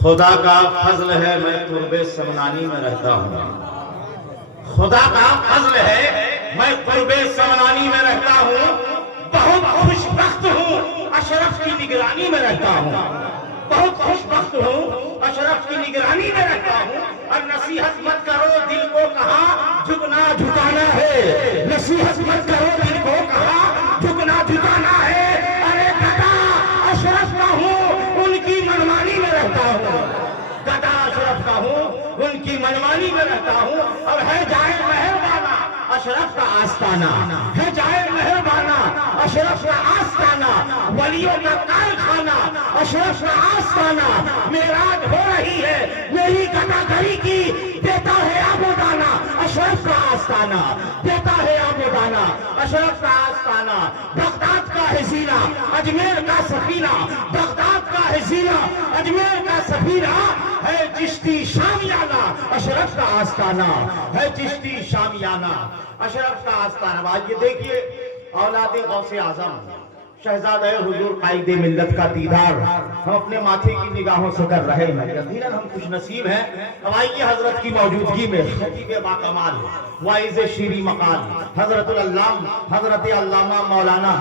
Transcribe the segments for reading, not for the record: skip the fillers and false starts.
خدا کا فضل ہے میں قرب سمنانی میں رہتا ہوں، خدا کا فضل ہے میں قرب سمنانی میں رہتا ہوں، بہت خوش بخت ہوں اشرف کی نگرانی میں رہتا ہوں، بہت خوش بخت ہوں اشرف کی نگرانی میں رہتا ہوں۔ اور نصیحت مت کرو دل کو کہاں جھکنا جھکانا ہے، نصیحت مت کرو دل کو کہاں جھکنا جھکانا ہے، ارے گدا اشرف کا ہوں ان کی منمانی میں رہتا ہوں، گدا اشرف کا ہوں ان کی منمانی میں رہتا ہوں۔ اور ہے جائے مہربانہ اشرف کا آستانہ، ہے جائے مہربانہ اشرف کا آستانہ، ولیوں کا کارخانہ اشرف کا آستانہ، معراج ہو رہی ہے میری گدا گھری کی، دیتا ہے آب و دانہ اشرف کا آستانہ، دیتا ہے آب و دانہ اشرف کا آستانہ۔ بغداد کا ہے زینہ اجمیر کا سفینہ، بغداد کا ہے زینہ اجمیر کا سفینہ، ہے چشتی شامیانہ اشرف کا آستانہ، ہے چشتی شامیانہ اشرف کا آستانہ۔ آئیے دیکھیے اولاد غوث اعظم شہزادہ حضور قائد ملت کا دیدار ہم اپنے ماتھے کی نگاہوں سے کر رہے ہیں، یقیناً ہم خوش نصیب ہیں۔ اب آئیے حضرت کی موجودگی میں خطیب باکمال واعظ شیریں مقال حضرت العلام حضرت علامہ مولانا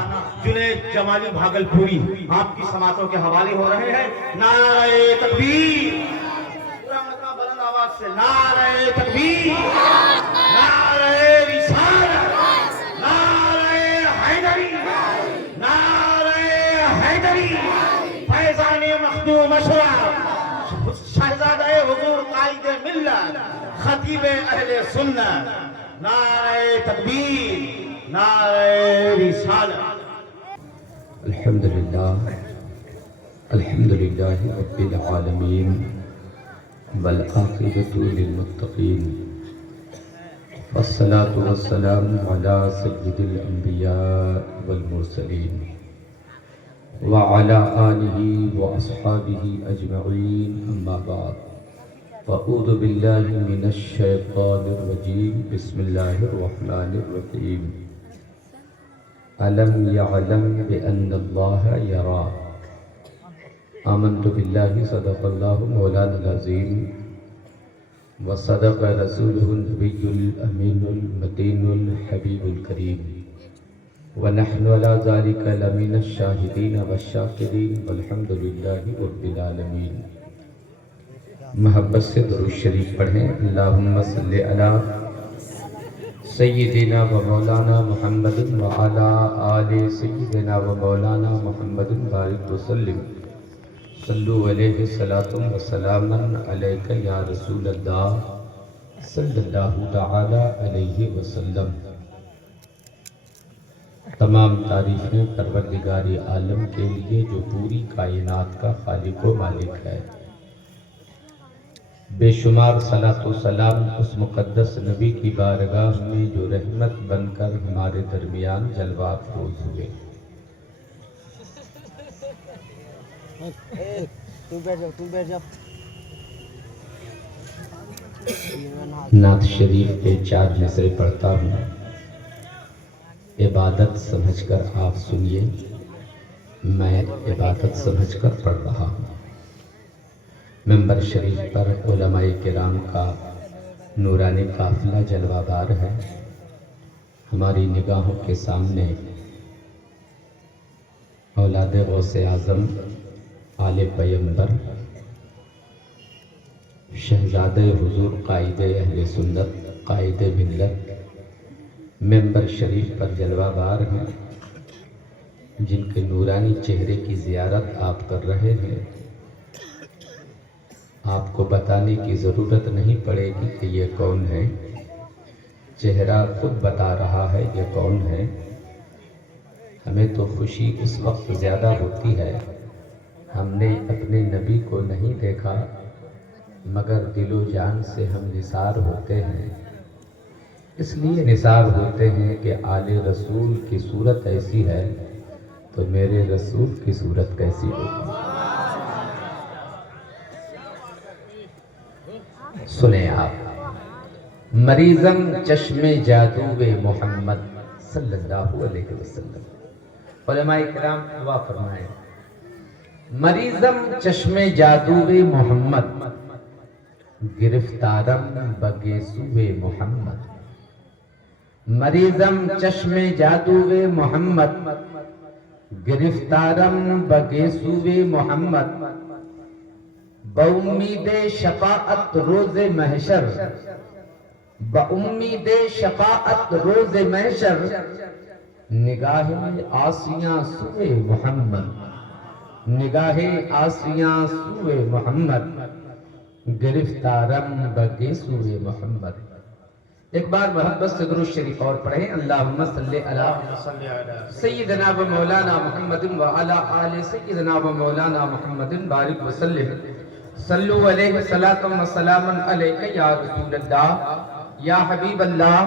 جنید جمالی بھاگلپوری آپ کی سماعتوں کے حوالے ہو رہے ہیں۔ نعرہ تکبیر، پورا مطلب بلند آواز سے نعرہ تکبیر، نعرہ رسالت، نعرہ حیدری، نعرہ حیدری، فیضان مخدوم اشرف شہزادہ حضور قائد ملت خطیب اہل سنت، نعرہ تکبیر، نعرہ رسالت۔ الحمدللہ رب العالمین والعاقبۃ للمتقین، والصلاة والسلام علی سید الانبیاء والمرسلین وعلی آلہ واصحابہ اجمعین، اما بعد، اعوذ باللہ من الشیطان الرجیم، بسم اللہ الرحمن الرحیم۔ ألم يعلم بأن الله يرى، آمنت بالله صدق الله مولانا العظيم وصدق رسوله النبي الأمين المتين الحبيب الكريم، ونحن على ذلك لمن الشاهدين والشاكرين والحمد لله رب العالمين۔ محبت سے درود شریف پڑھیں۔ اللہم صلی علی سیدنا و مولانا محمد وعلی آل سیدنا و مولانا محمد بارک وسلم، صلو علیہ الصلاۃ والسلام علیک یا رسول اللہ صلی اللہ تعالی علیہ وسلم۔ تمام تعریفیں پروردگار عالم کے لیے جو پوری کائنات کا خالق و مالک ہے، بے شمار صلاۃ و سلام اس مقدس نبی کی بارگاہ میں جو رحمت بن کر ہمارے درمیان جلوہ افروز ہوئے۔ نعت شریف کے 4 مصرے پڑھتا ہوں، عبادت سمجھ کر آپ سنیے، میں عبادت سمجھ کر پڑھ رہا ہوں۔ منبر شریف پر علماء کرام کا نورانی قافلہ جلوہ بار ہے۔ ہماری نگاہوں کے سامنے اولاد غوث اعظم، آل پیمبر، شہزادہ حضور قائد اہل سنت، قائد ملت منبر شریف پر جلوہ بار ہیں، جن کے نورانی چہرے کی زیارت آپ کر رہے ہیں۔ آپ کو بتانے کی ضرورت نہیں پڑے گی کہ یہ کون ہے، چہرہ خود بتا رہا ہے یہ کون ہے۔ ہمیں تو خوشی اس وقت زیادہ ہوتی ہے، ہم نے اپنے نبی کو نہیں دیکھا مگر دل و جان سے ہم نثار ہوتے ہیں۔ اس لیے نثار ہوتے ہیں کہ آل رسول کی صورت ایسی ہے تو میرے رسول کی صورت کیسی ہوگی۔ سنیں آپ، مریضم چشم جادو محمد صلی اللہ علیہ وسلم۔ علماء کرام دعا فرمائیں، مریضم چشم جادوے محمد، گرفتارم بگیسوے محمد. مریضم چشم جادوے محمد، گرفتارم بگیسوے محمد. بامید شفاعت روز محشر، بامید شفاعت روز محشر. نگاہ آسیاں سوئے محمد، نگاہ آسیاں سوئے محمد. گرفتارم بگیسوے محمد. ایک بار محبت سے درود شریف اور پڑھیں. اللہم صلی علی سیدنا و مولانا محمد و علی آل سیدنا و مولانا محمد بارک وسلم. صلو علیہ الصلاۃ والسلام علیک یا رسول اللہ یا حبیب اللہ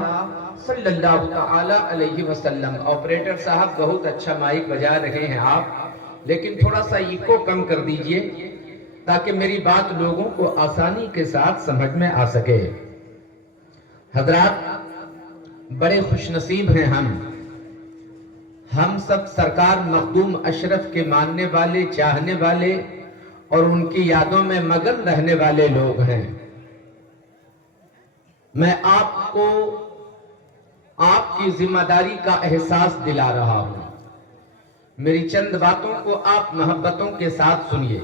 صلی اللہ تعالی علیہ وسلم. آپریٹر صاحب بہت اچھا مائک بجا رہے ہیں آپ، لیکن تھوڑا سا ایکو کم کر دیجئے تاکہ میری بات لوگوں کو آسانی کے ساتھ سمجھ میں آ سکے. حضرات بڑے خوش نصیب ہیں ہم سب سرکار مخدوم اشرف کے ماننے والے، چاہنے والے اور ان کی یادوں میں مگن رہنے والے لوگ ہیں. میں آپ کو آپ کی ذمہ داری کا احساس دلا رہا ہوں. میری چند باتوں کو آپ محبتوں کے ساتھ سنیے.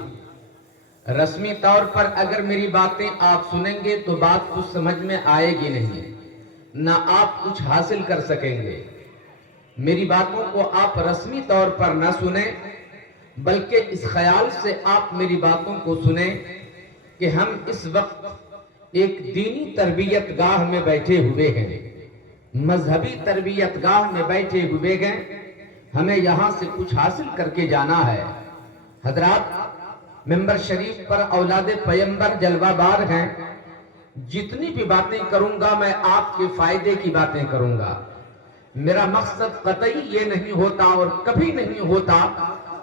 رسمی طور پر اگر میری باتیں آپ سنیں گے تو بات کچھ سمجھ میں آئے گی نہیں، نہ آپ کچھ حاصل کر سکیں گے. میری باتوں کو آپ رسمی طور پر نہ سنیں، بلکہ اس خیال سے آپ میری باتوں کو سنیں کہ ہم اس وقت ایک دینی تربیت گاہ میں بیٹھے ہوئے ہیں، مذہبی تربیت گاہ میں بیٹھے ہوئے ہیں. ہمیں یہاں سے کچھ حاصل کر کے جانا ہے. حضرات ممبر شریف پر اولاد پیمبر جلوہ بار ہیں. جتنی بھی باتیں کروں گا میں آپ کے فائدے کی باتیں کروں گا. میرا مقصد قطعی یہ نہیں ہوتا اور کبھی نہیں ہوتا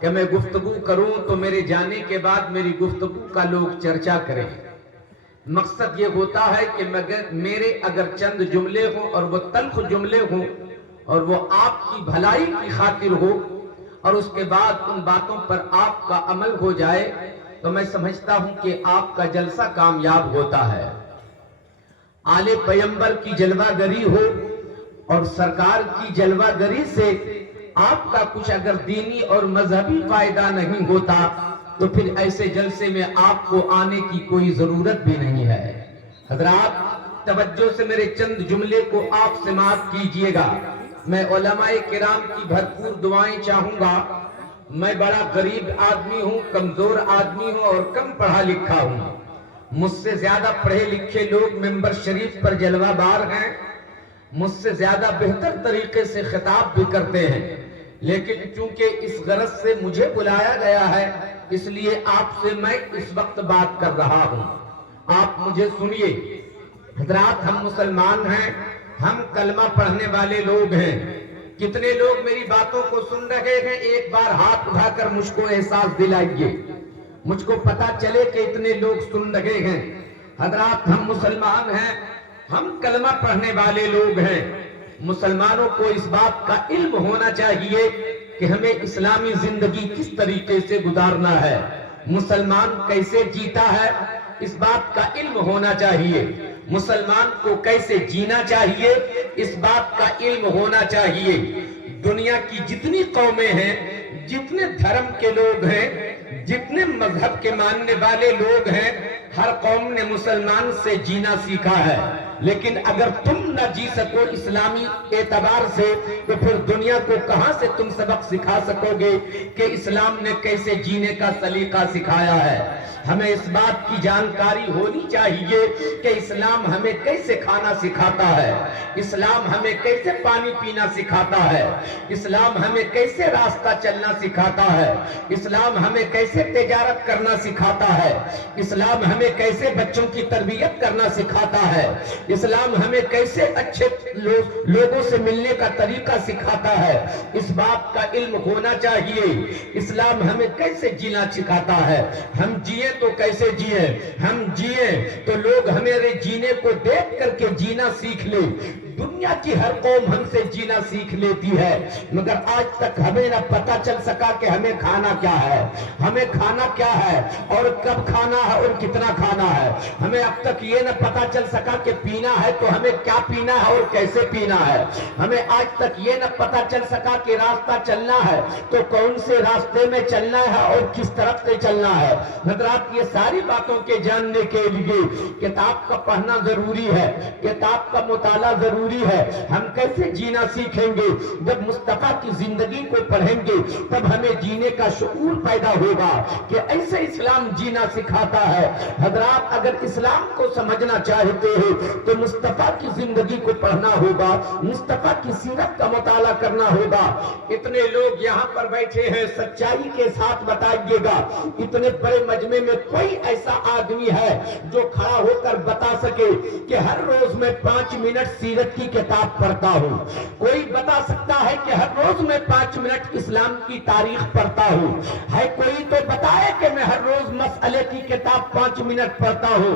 کہ میں گفتگو کروں تو میرے جانے کے بعد میری گفتگو کا لوگ چرچا کریں. مقصد یہ ہوتا ہے کہ میرے اگر چند جملے ہوں اور وہ تلخ جملے ہوں اور وہ آپ کی بھلائی کی خاطر ہو اور اس کے بعد ان باتوں پر آپ کا عمل ہو جائے تو میں سمجھتا ہوں کہ آپ کا جلسہ کامیاب ہوتا ہے. آل پیمبر کی جلوہ گری ہو اور سرکار کی جلوہ گری سے آپ کا کچھ اگر دینی اور مذہبی فائدہ نہیں ہوتا تو پھر ایسے جلسے میں آپ کو آنے کی کوئی ضرورت بھی نہیں ہے. حضرات توجہ سے میرے چند جملے کو آپ سماعت کیجئے گا. میں علماء کرام کی بھرپور دعائیں چاہوں گا. میں بڑا غریب آدمی ہوں، کمزور آدمی ہوں اور کم پڑھا لکھا ہوں. مجھ سے زیادہ پڑھے لکھے لوگ ممبر شریف پر جلوہ بار ہیں، مجھ سے زیادہ بہتر طریقے سے خطاب بھی کرتے ہیں، لیکن چونکہ اس غرض سے مجھے بلایا گیا ہے اس لیے آپ سے میں اس وقت بات کر رہا ہوں. آپ مجھے سنیے. حضرات ہم مسلمان ہیں، ہم کلمہ پڑھنے والے لوگ ہیں. کتنے لوگ میری باتوں کو سن رہے ہیں؟ ایک بار ہاتھ اٹھا کر مجھ کو احساس دلائیے، مجھ کو پتا چلے کہ اتنے لوگ سن رہے ہیں. حضرات ہم مسلمان ہیں، ہم کلمہ پڑھنے والے لوگ ہیں. مسلمانوں کو اس بات کا علم ہونا چاہیے کہ ہمیں اسلامی زندگی کس طریقے سے گزارنا ہے، مسلمان کیسے جیتا ہے اس بات کا علم ہونا چاہیے. مسلمان کو کیسے جینا چاہیے اس بات کا علم ہونا چاہیے. دنیا کی جتنی قومیں ہیں، جتنے دھرم کے لوگ ہیں، جتنے مذہب کے ماننے والے لوگ ہیں، ہر قوم نے مسلمان سے جینا سیکھا ہے. لیکن اگر تم نہ جی سکو اسلامی اعتبار سے تو پھر دنیا کو کہاں سے تم سبق سکھا سکو گے کہ اسلام نے کیسے جینے کا سلیقہ سکھایا ہے. ہمیں اس بات کی جانکاری ہونی چاہیے کہ اسلام ہمیں کیسے کھانا سکھاتا ہے، اسلام ہمیں کیسے پانی پینا سکھاتا ہے، اسلام ہمیں کیسے راستہ چلنا سکھاتا ہے، اسلام ہمیں کیسے تجارت کرنا سکھاتا ہے، اسلام ہمیں کیسے بچوں کی تربیت کرنا سکھاتا ہے، اسلام ہمیں کیسے اچھے لوگوں سے ملنے کا طریقہ سکھاتا ہے. اس بات کا علم ہونا چاہیے. اسلام ہمیں کیسے جینا سکھاتا ہے. ہم جیئیں تو کیسے جیئیں؟ ہم جیئیں تو لوگ ہمارے جینے کو دیکھ کر کے جینا سیکھ لیں. दुनिया की हर कौम हमसे जीना सीख लेती है, मगर आज तक हमें न पता चल सका कि हमें खाना क्या है, हमें खाना क्या है और कब खाना है और कितना खाना है। हमें अब तक ये न पता चल सका कि पीना है तो हमें क्या पीना है और कैसे पीना है। हमें आज तक ये न पता चल सका कि रास्ता चलना है तो कौन से रास्ते में चलना है और किस तरफ से चलना है। हजरात, ये सारी बातों के जानने के लिए किताब का पढ़ना जरूरी है, किताब का मुताला जरूरी है। हम कैसे जीना सीखेंगे? जब मुस्तफा की जिंदगी को पढ़ेंगे तब हमें जीने का शऊर पैदा होगा कि ऐसे इस्लाम जीना सिखाता है। हजरात, अगर इस्लाम को समझना चाहते हो तो मुस्तफा की जिंदगी को पढ़ना होगा, मुस्तफा की सीरत का मुताला करना होगा। इतने लोग यहाँ पर बैठे हैं, सच्चाई के साथ बताइएगा, इतने बड़े मजमे में कोई ऐसा आदमी है जो खड़ा होकर बता सके कि हर रोज मैं 5 मिनट सीरत की किताब पढ़ता हूँ? कोई बता सकता है कि हर रोज मैं 5 मिनट इस्लाम की तारीख पढ़ता हूँ? है कोई तो बताए कि मैं हर रोज मसले की किताब 5 मिनट पढ़ता हूँ?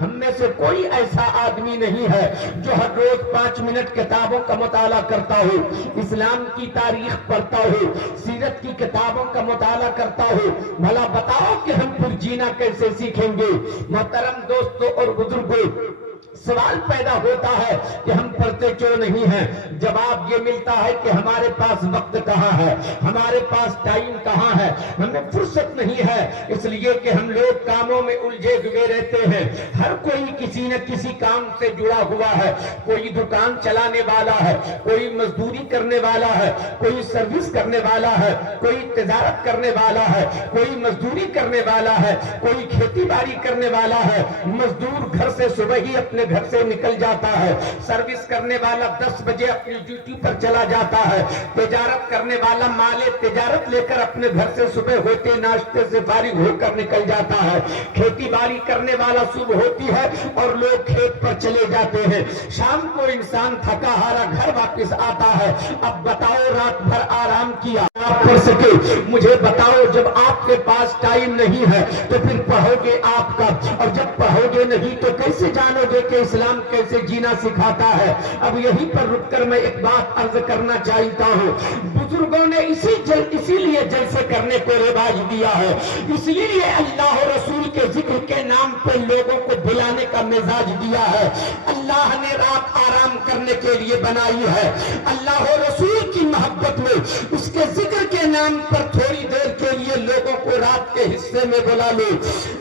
हम में से कोई ऐसा आदमी नहीं है जो हर रोज 5 मिनट किताबों का मुताला करता हो, इस्लाम की तारीख पढ़ता हो, सीरत की किताबों का मुताला करता हो। भला बताओ कि हम फिर जीना कैसे सीखेंगे? मोहतरम दोस्तों और बुजुर्गों, सवाल पैदा होता है कि हम पढ़ते क्यों नहीं हैं? जवाब ये मिलता है कि हमारे पास वक्त कहाँ है, हमारे पास टाइम कहाँ है, हमें फुर्सत नहीं है, इसलिए कि हम लोग कामों में उलझे हुए रहते हैं। हर कोई किसी न किसी काम से जुड़ा हुआ है, कोई दुकान चलाने वाला है, कोई मजदूरी करने वाला है, कोई सर्विस करने वाला है, कोई तिजारत करने वाला है, कोई मजदूरी करने वाला है, कोई खेती बाड़ी करने वाला है। मजदूर घर से सुबह ही अपने घर से निकल जाता है, सर्विस करने वाला 10 बजे अपनी ड्यूटी पर चला जाता है, तिजारत करने वाला माले तिजारत लेकर अपने घर से सुबह होते नाश्ते से फारिग होकर निकल जाता है, खेती बाड़ी करने वाला सुबह होती है और लोग खेत पर चले जाते हैं, शाम को इंसान थका हारा घर वापस आता है। अब बताओ, रात भर आराम किया आप कर सके? मुझे बताओ, जब आपके पास टाइम नहीं है तो फिर पढ़ोगे आप कब? और जब पढ़ोगे नहीं तो कैसे जानोगे कि इस्लाम कैसे जीना सिखाता है? अब यहीं पर रुककर मैं एक बात अर्ज करना चाहता हूँ। बुजुर्गों ने इसीलिए जलसे करने को रिवाज दिया है, इसलिए अल्लाह और रसूल के जिक्र के नाम पर लोगों को बुलाने का मिजाज दिया है। अल्लाह ने रात आराम करने के लिए बनाई है, अल्लाह और रसूल की मोहब्बत में उसके जिक्र के नाम पर थोड़ी देर के लिए लोगों को रात के हिस्से में बुला लो।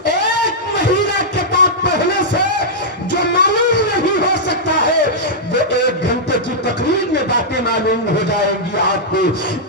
1 महीना किताब पढ़ने से जो मालूम नहीं हो सकता है वो 1 घंटे की तकरीर में बातें मालूम हो जाएंगी आपको।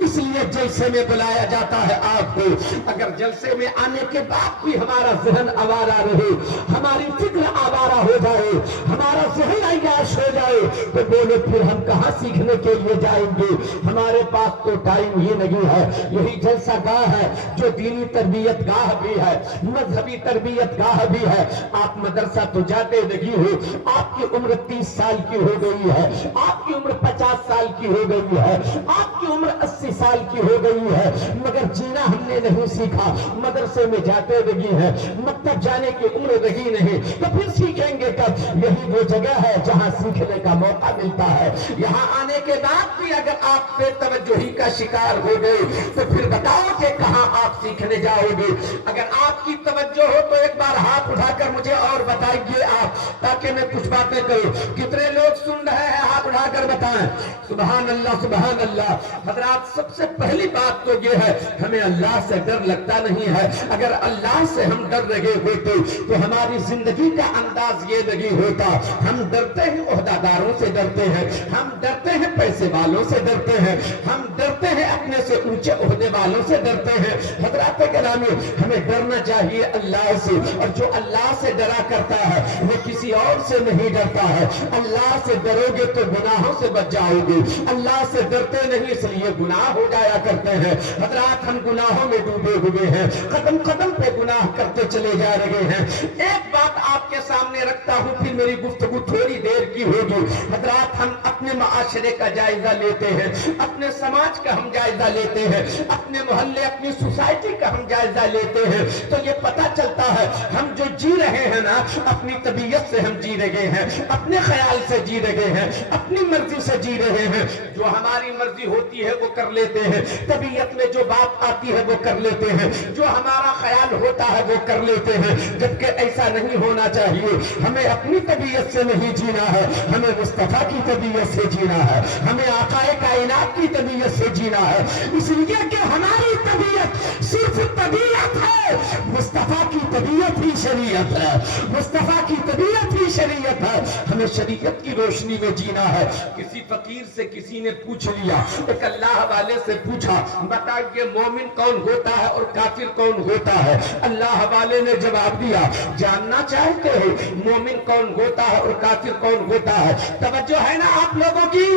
इसलिए जलसे में बुलाया जाता है आपको। अगर जलसे में आने के बाद भी हमारा जहन आवारा रहे, हमारी फिक्र आवारा हो जाए, हमारा जहन अय्याश हो जाए, तो बोलो फिर हम कहाँ सीखने के लिए जाएंगे? हमारे पास तो टाइम ही नहीं है। यही जलसा गाह है जो दीनी तरबियत गाह भी है, मजहबी तरबियत गाह भी है। आप मदरसा तो जाते नहीं हो, आपकी उम्र 30 साल की हो गई है, आपकी उम्र 50 साल की हो गई है, आपकी उम्र 80 साल की हो गई है, मगर जीना हमने नहीं सीखा। मदरसे में जाते रही है, मकतब जाने की उम्र रही नहीं, तो फिर सीखेंगे कब? यही वो जगह है जहां सीखने का मौका मिलता है। यहाँ आने के बाद भी अगर आप बेतवज्जोही का शिकार हो गए तो फिर बताओ कि कहाँ आप सीखने जाओगे? अगर आपकी तवज्जो हो तो एक बार हाथ उठाकर मुझे और बताइए आप, ताकि मैं कुछ बातें करूं। कितने लोग सुन रहे हैं? हाथ उठाकर बताएं। सुभान अल्लाह, सुभान अल्लाह। हजरात, सबसे पहली बात तो ये है, हमें अल्लाह से डर लगता नहीं है। अगर अल्लाह से हम डर रहे होते तो हमारी जिंदगी का अंदाज ये नहीं होता। हम डरते हैं ओहदादारों से, डरते हैं, हम डरते हैं पैसे वालों से, डरते हैं, हम डरते हैं अपने से ऊंचे ओहदे वालों से, डरते हैं। हजरात गिरामी, हमें डरना चाहिए अल्लाह से, और जो अल्लाह से डरा करता है वो किसी और से नहीं डरता है। अल्लाह से डरोगे तो गुनाहों से बच जाओगे, अल्लाह से डरते नहीं इसलिए गुनाह हो जाया करते हैं। हजरात, हम गुनाहों में डूबे हुए हैं, कदम कदम पे गुनाह करते चले जा रहे हैं। एक बात आपके सामने रखता हूं, फिर मेरी गुफ्तगू थोड़ी देर की होगी। हजरात, हम अपने माशरे का जायजा लेते हैं, अपने समाज का हम جائزہ لیتے ہیں, اپنے محلے اپنی سوسائٹی کا ہم جائزہ لیتے ہیں, تو یہ پتہ چلتا ہے ہم جو جی رہے ہیں نا اپنی طبیعت سے ہم جی رہے ہیں, اپنے خیال سے جی رہے ہیں, اپنی مرضی سے جی رہے ہیں. جو ہماری مرضی ہوتی ہے وہ کر لیتے ہیں, طبیعت میں جو بات آتی ہے وہ کر لیتے ہیں, جو ہمارا خیال ہوتا ہے وہ کر لیتے ہیں, جبکہ ایسا نہیں ہونا چاہیے. ہمیں اپنی طبیعت سے نہیں جینا ہے, ہمیں مصطفیٰ کی طبیعت سے جینا ہے, ہمیں آقا کائنات کی طبیعت سے جینا ہے. اس لیے کہ ہماری طبیعت صرف طبیعت ہے, مصطفیٰ کی طبیعت ہی شریعت ہے, مصطفیٰ کی طبیعت ہی شریعت ہے. ہمیں شریعت کی روشنی میں جینا ہے. کسی فقیر سے کسی نے پوچھ لیا, ایک اللہ والے سے پوچھا, بتائیے مومن کون ہوتا ہے اور کافر کون ہوتا ہے؟ اللہ والے نے جواب دیا, جاننا چاہتے ہو مومن کون ہوتا ہے اور کافر کون ہوتا ہے؟ توجہ ہے نا آپ لوگوں کی؟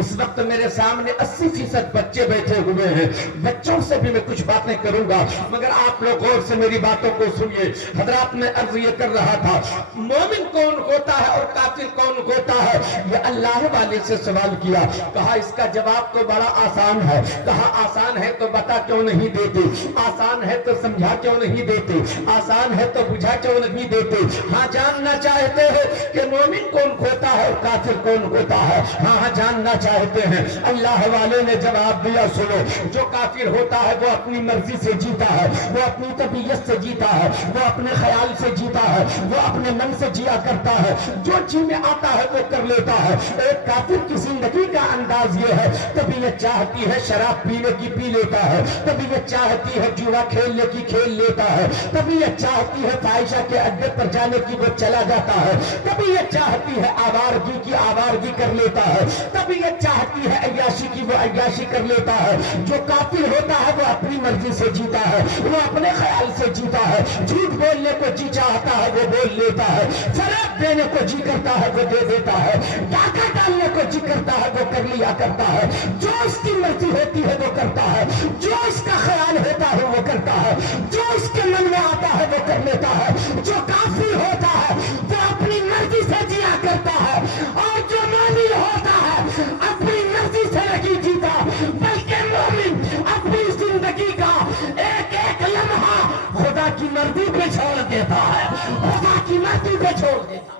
اس وقت میرے سامنے 80% بچے بیٹھے ہوئے ہیں, بچوں سے بھی میں کچھ باتیں کروں گا, مگر آپ لوگ غور سے میری باتوں کو سنیے. حضرات میں عرض یہ کر رہا تھا, مومن کون ہوتا ہے اور کافر کون ہوتا ہے؟ یہ اللہ والے سے سوال کیا. کہا اس کا جواب تو بڑا آسان ہے. کہا آسان ہے تو بتا کیوں نہیں دیتے, آسان ہے تو سمجھا کیوں نہیں دیتے, آسان ہے تو بجھا کیوں نہیں دیتے؟ ہاں جاننا چاہتے ہیں کہ مومن کون ہوتا ہے اور کافر کون ہوتا ہے؟ ہاں جاننا چاہتے ہیں. اللہ والے نے جواب دیا, سنو, جو کافر ہوتا ہے وہ اپنی مرضی سے جیتا ہے, وہ اپنی طبیعت سے جیتا ہے, وہ اپنے خیال سے جیتا ہے, وہ اپنے من سے جیا کرتا ہے, جو جی میں آتا ہے وہ کر لیتا ہے. ایک کافر کی زندگی کا انداز یہ ہے, طبیعت چاہتی ہے شراب پینے کی پی لیتا ہے, طبیعت چاہتی ہے جوا کھیلنے کی کھیل لیتا ہے, طبیعت چاہتی ہے فاحشہ کے اڈے پر جانے کی وہ چلا جاتا ہے, طبیعت چاہتی ہے آوارگی کی آوارگی کر لیتا ہے, طبیعت چاہتی ہے عیاشی کی وہ عیاشی کر لیتا ہے. جو کافر ہوتا ہے وہ اپنی مرضی سے جیتا ہے, وہ اپنے خیال سے جیتا ہے, جھوٹ بولنے کو جی چاہتا ہے وہ بول لیتا ہے, فریب دینے کو جی کرتا ہے وہ دے دیتا ہے, ڈاکہ ڈالنے کو جی کرتا ہے وہ کر لیا کرتا ہے. جو اس کی مرضی ہوتی ہے وہ کرتا ہے, جو اس کا خیال ہوتا ہے وہ کرتا ہے, جو اس کے من میں آتا ہے وہ کر لیتا ہے. جو کافر ہوتا ہے وہ اپنی مرضی سے جیا کرتا ہے, اور جو مومن ہوتا ہے اپنی مرضی سے نہیں جیتا, بلکہ مومن اپنی زندگی کا ایک ایک لمحہ خدا کی مرضی پہ چھوڑ دیتا ہے, خدا کی مرضی پہ چھوڑ دیتا ہے.